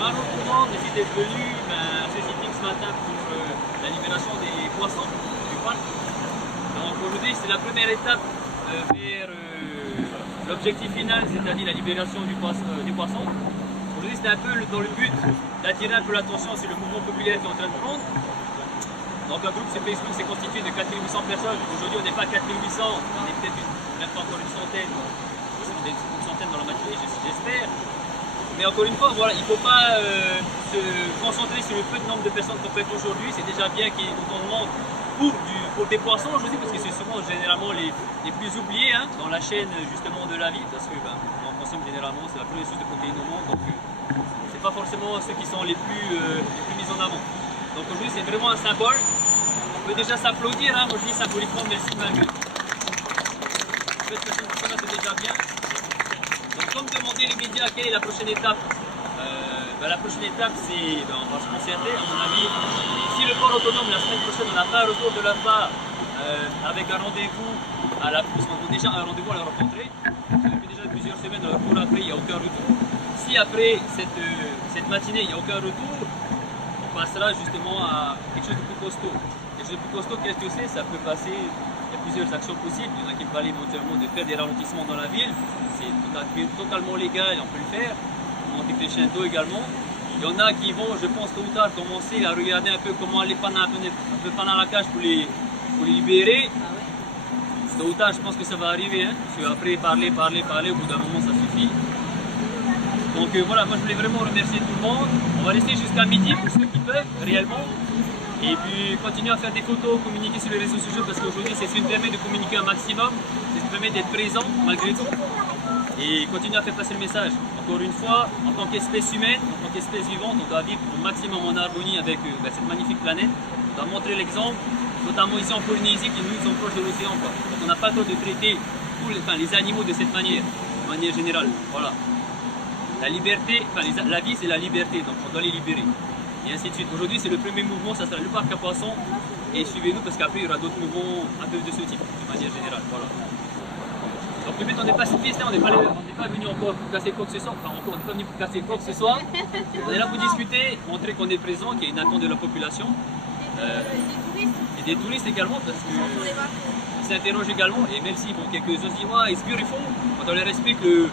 Mano Courant décide d'être venu à ce sitting ce matin pour la libération des poissons du parc. Donc aujourd'hui c'est la première étape vers l'objectif final, c'est-à-dire la libération du poisson. Aujourd'hui c'est un peu dans le but d'attirer un peu l'attention sur le mouvement populaire qui est en train de prendre. Donc un groupe Facebook s'est constitué de 4800 personnes. Aujourd'hui on n'est pas 4800, on est peut-être même pas encore une centaine. Une centaine dans la matinée, j'espère. Mais encore une fois, voilà, il ne faut pas se concentrer sur le peu de nombre de personnes qu'on peut être aujourd'hui. C'est déjà bien qu'il y ait autant de monde pour des poissons aujourd'hui, parce que c'est souvent généralement les plus oubliés dans la chaîne justement de la vie, parce que on consomme généralement, c'est la première source de protéines au monde, donc c'est pas forcément ceux qui sont les plus mis en avant. Donc aujourd'hui c'est vraiment un symbole. On peut déjà s'applaudir, moi je dis symboliquement merci Manu. C'est déjà bien. Donc comme demandé les médias quelle est la prochaine étape, la prochaine étape c'est, on va se concerter à mon avis. Si le port autonome la semaine prochaine on n'a pas un retour de leur part avec un rendez-vous à la pousse, on a déjà un rendez-vous à la rencontrer. Depuis déjà plusieurs semaines, le retour après il n'y a aucun retour. Si après cette matinée il n'y a aucun retour, on passera justement à quelque chose de plus costaud. Quelque chose de plus costaud, qu'est-ce que c'est? Ça peut passer. Il y a plusieurs actions possibles. Il y en a qui parlent éventuellement de faire des ralentissements dans la ville. C'est totalement légal, on peut le faire. Monter les chiens d'eau également. Il y en a qui vont, je pense, tôt ou tard, commencer à regarder un peu comment aller pendant la cage pour les libérer. Tôt ou tard, je pense que ça va arriver. Parce qu'après, parler, au bout d'un moment, ça suffit. Donc voilà, moi je voulais vraiment remercier tout le monde. On va rester jusqu'à midi pour ceux qui peuvent, réellement. Et puis continuer à faire des photos, communiquer sur les réseaux sociaux parce qu'aujourd'hui c'est ce qui nous permet de communiquer un maximum, c'est ce qui nous permet d'être présent malgré tout et continuer à faire passer le message. Encore une fois, en tant qu'espèce humaine, en tant qu'espèce vivante, on doit vivre au maximum en harmonie avec cette magnifique planète. On doit montrer l'exemple, notamment ici en Polynésie qui nous sommes proches de l'océan. Donc on n'a pas le droit de traiter les animaux de cette manière, de manière générale. Voilà. La liberté, la vie c'est la liberté, donc on doit les libérer. Et ainsi de suite. Aujourd'hui, c'est le premier mouvement, ça sera le parc à poissons. Et suivez-nous parce qu'après, il y aura d'autres mouvements un peu de ce type, de manière générale. Voilà. Donc le but, on n'est pas pacifiste, on n'est pas venu encore pour casser quoi que ce soit. Enfin, on n'est pas venu pour casser quoi que ce soit. On est là pour discuter, montrer qu'on est présent, qu'il y a une attente de la population. Et des touristes également, parce qu'ils s'interrogent également. Et même si quelques-uns disent, ouais, it's beautiful, quand on leur explique le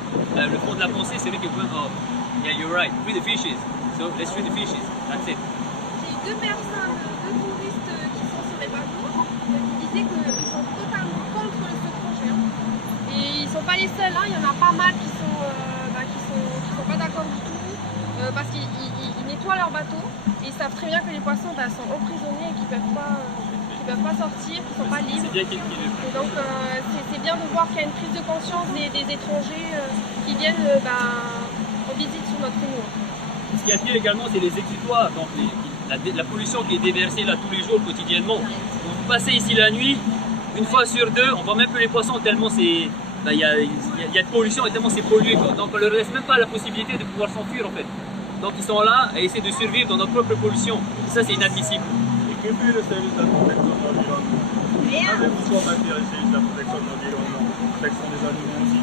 fond de la pensée, c'est vrai que, yeah, you're right, free the fishes. So let's free the fishes. That's it. J'ai deux personnes, deux touristes qui sont sur les bateaux qui disaient qu'ils sont totalement contre ce projet. Et ils ne sont pas les seuls, il y en a pas mal qui sont pas d'accord du tout parce qu'ils nettoient leur bateau et ils savent très bien que les poissons sont emprisonnés et qu'ils ne peuvent pas sortir, qu'ils ne sont pas libres. C'est bien qu'ils le font. Et donc c'est bien de voir qu'il y a une prise de conscience des étrangers qui viennent en visite sur notre île. Ce qui attire également, c'est les exutoires, donc la pollution qui est déversée là tous les jours, quotidiennement. Donc, vous passez ici la nuit, une fois sur deux, on voit même que les poissons, tellement il y a de pollution et tellement c'est pollué. Quoi. Donc on ne leur laisse même pas la possibilité de pouvoir s'enfuir en fait. Donc ils sont là et essaient de survivre dans notre propre pollution. Et ça c'est inadmissible. Et que fait le service de la protection de l'environnement? Avez-vous quoi matière le service de la protection de l'environnement, protection des animaux aussi?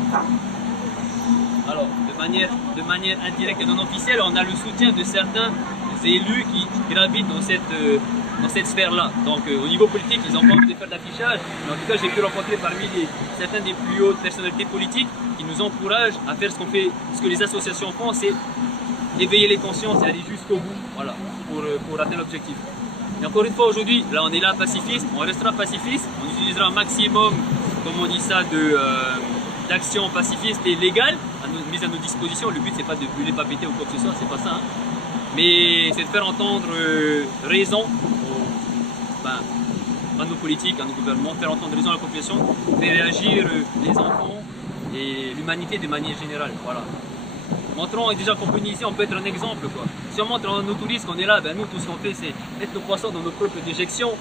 Alors, de manière indirecte et non officielle, on a le soutien de certains élus qui gravitent dans cette sphère-là. Donc, au niveau politique, ils n'ont pas envie de faire d'affichage. Mais en tout cas, j'ai pu rencontrer parmi certaines des plus hautes personnalités politiques qui nous encouragent à faire ce que les associations font, c'est éveiller les consciences et aller jusqu'au bout, voilà, pour atteindre l'objectif. Et encore une fois, aujourd'hui, là, on est là pacifiste, on restera pacifiste, on utilisera un maximum, comme on dit ça, d'actions pacifistes et légales mises à nos dispositions. Le but c'est pas de brûler, pas péter ou quoi que ce soit, c'est pas ça. Mais c'est de faire entendre raison à nos politiques, à nos gouvernements, faire entendre raison à la population, faire réagir les enfants et l'humanité de manière générale. Voilà. Montrons déjà qu'on peut ici, on peut être un exemple. Quoi. Si on montre à nos touristes qu'on est là, nous tout ce qu'on fait c'est mettre nos poissons dans nos propres déjections.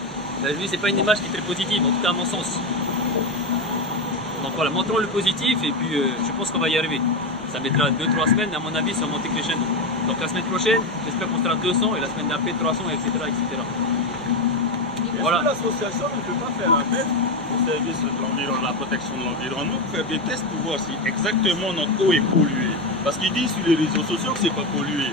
Je dis c'est pas une image qui est très positive, en tout cas à mon sens. Donc voilà, montrons le positif et puis je pense qu'on va y arriver. Ça mettra 2-3 semaines, à mon avis, ça va monter crescendo. Donc la semaine prochaine, j'espère qu'on sera 200 et la semaine d'après 300, etc. etc. Voilà. L'association ne peut pas faire appel au service de la protection de l'environnement pour faire des tests pour voir si exactement notre eau est polluée. Parce qu'ils disent sur les réseaux sociaux que c'est pas pollué.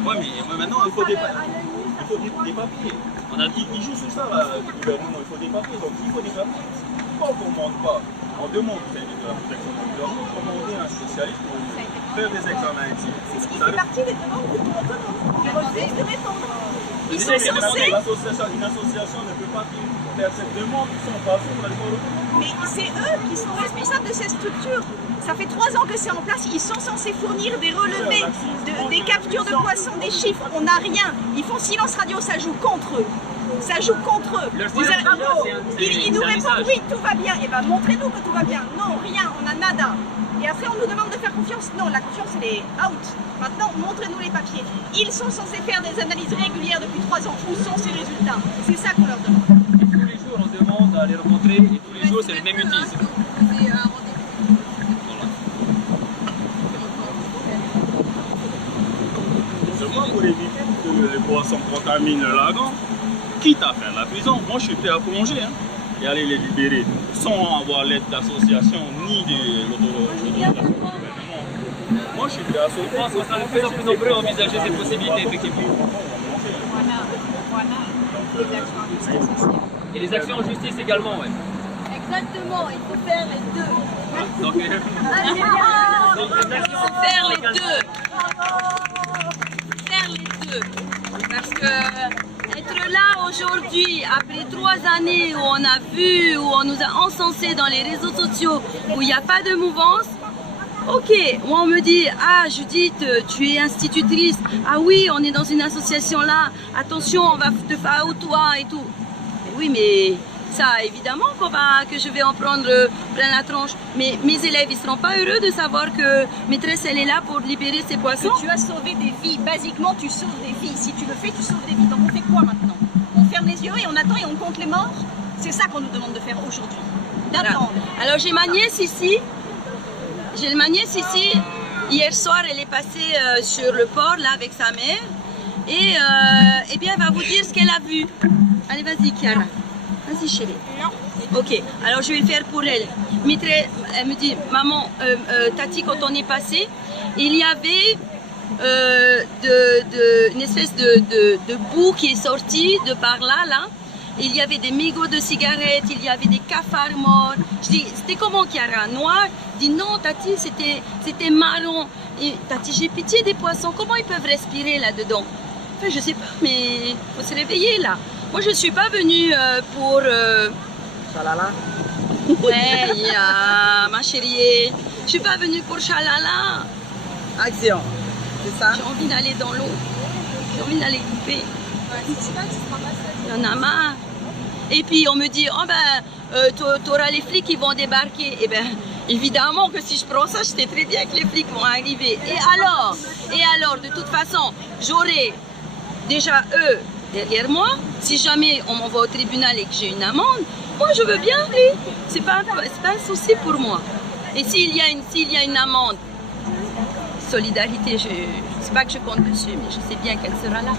Ouais, mais maintenant, il faut des papiers. Ils jouent sur ça, là, le gouvernement, il faut des papiers. Donc, il faut des papiers. Pourquoi on ne commande pas? On demande vous avez de la protection de l'environnement, commander un spécialiste pour faire des examens ici. C'est ce qui fait partie des demandes de Port Autonome. Ils refusent de répondre. Ils sont censés... Une association ne peut pas faire cette demande, ils sont pas sur le Port Autonome. Mais c'est eux qui sont responsables de ces structures. Ça fait 3 ans que c'est en place. Ils sont censés fournir des relevés, des captures de poissons, des chiffres. On n'a rien. Ils font silence radio, ça joue contre eux. Ça joue contre eux. Ils nous répondent oui, tout va bien. Et bien montrez-nous que tout va bien. Non, rien, on a nada. Et après on nous demande de faire confiance. Non, la confiance elle est out. Maintenant, montrez-nous les papiers. Ils sont censés faire des analyses régulières depuis 3 ans. Où sont ces résultats? C'est ça qu'on leur demande. Et tous les jours on demande à les rencontrer et tous les jours c'est le même outil. Seulement pour éviter que les poissons contaminent le lagon, quitte à faire la prison, moi je suis prêt à plonger et aller les libérer sans avoir l'aide d'association ni de l'autorité du gouvernement. Moi je suis prêt à sauver. Je pense qu'on sera de plus en plus nombreux à envisager cette possibilité, effectivement. Et les actions en justice également, ouais. Exactement, il faut faire les deux. Donc, Faire les deux. Faire les deux. Parce que être là aujourd'hui, après 3 années où on a vu, où on nous a encensés dans les réseaux sociaux, où il n'y a pas de mouvance, ok, moi on me dit, ah Judith, tu es institutrice, ah oui, on est dans une association là, attention, on va te faire au toit et tout. Et oui, mais ça, évidemment que je vais en prendre plein la tronche. Mais mes élèves, ils ne seront pas heureux de savoir que maîtresse, elle est là pour libérer ses poissons. Tu as sauvé des vies. Basiquement, tu sauves des vies. Si tu le fais, tu sauves des vies. Donc on fait quoi maintenant? On ferme les yeux et on attend et on compte les morts? C'est ça qu'on nous demande de faire aujourd'hui. D'attendre. Alors j'ai ma nièce ici. J'ai ma nièce ici. Hier soir, elle est passée sur le port là avec sa mère. Et eh bien, elle va vous dire ce qu'elle a vu. Allez, vas-y, Chiara. Vas-y, chérie. Non. Ok, alors je vais le faire pour elle. Elle me dit, maman, Tati, quand on est passé, il y avait une espèce de boue qui est sortie de par là. Il y avait des mégots de cigarettes, il y avait des cafards morts. Je dis, c'était comment, Chiara? Noir? Je dis, non, Tati, c'était marron. Et Tati, j'ai pitié des poissons, comment ils peuvent respirer là-dedans? Enfin, je sais pas, mais il faut se réveiller là. Moi, je ne suis pas venue pour... Chalala. Ouais, ma chérie. Je ne suis pas venue pour chalala. Action. C'est ça? J'ai envie d'aller dans l'eau. J'ai envie d'aller couper. Il y en a marre. Et puis, on me dit, oh ben, t'auras les flics qui vont débarquer. Eh bien, évidemment que si je prends ça, je sais très bien que les flics vont arriver. Et alors, de toute façon, j'aurai déjà eux derrière moi. Si jamais on m'envoie au tribunal et que j'ai une amende, moi je veux bien aller. C'est pas un souci pour moi. Et s'il y a une amende, solidarité, je ne sais pas que je compte dessus, mais je sais bien qu'elle sera là.